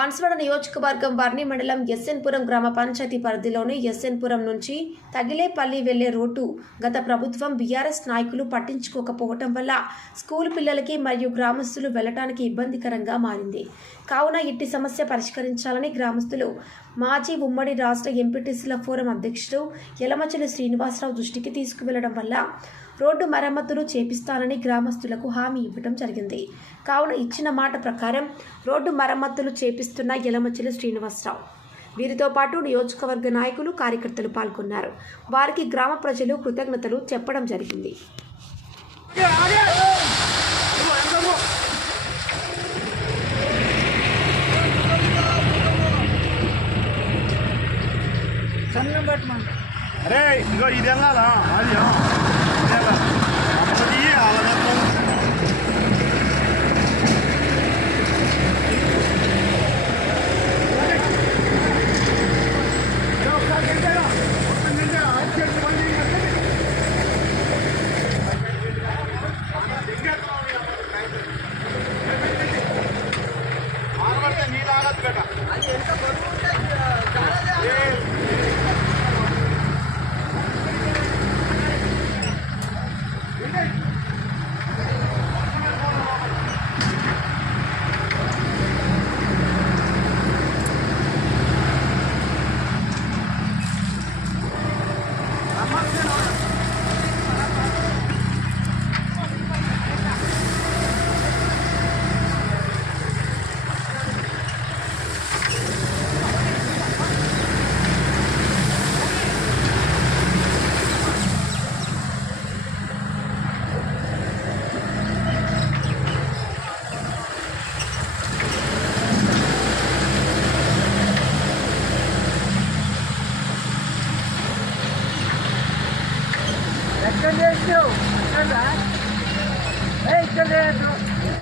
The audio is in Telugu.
బాన్స్వాడ నియోజకవర్గం వర్ణి మండలం ఎస్ఎన్పురం గ్రామ పంచాయతీ పరిధిలోని ఎస్ఎన్పురం నుంచి తగిలేపల్లి వెళ్లే రోడ్డు గత ప్రభుత్వం బీఆర్ఎస్ నాయకులు పట్టించుకోకపోవటం వల్ల స్కూల్ పిల్లలకి మరియు గ్రామస్తులు వెళ్లడానికి ఇబ్బందికరంగా మారింది. కావున ఇట్టి సమస్య పరిష్కరించాలని గ్రామస్తులు మాజీ ఉమ్మడి రాష్ట్ర ఎంపీటీసీల ఫోరం అధ్యక్షుడు యలమచల శ్రీనివాసరావు దృష్టికి తీసుకువెళ్లడం వల్ల రోడ్డు మరమ్మతులు చేపిస్తానని గ్రామస్తులకు హామీ ఇవ్వడం జరిగింది. కావున ఇచ్చిన మాట ప్రకారం రోడ్డు మరమ్మతులు చేపిస్తున్న యలమచల శ్రీనివాసరావు వీరితో పాటు నియోజకవర్గ నాయకులు కార్యకర్తలు పాల్గొన్నారు. వారికి గ్రామ ప్రజలు కృతజ్ఞతలు చెప్పడం జరిగింది. అరే ఇగో ఇది వెళ్ళాలా అది నీలాగదు బేట Hey,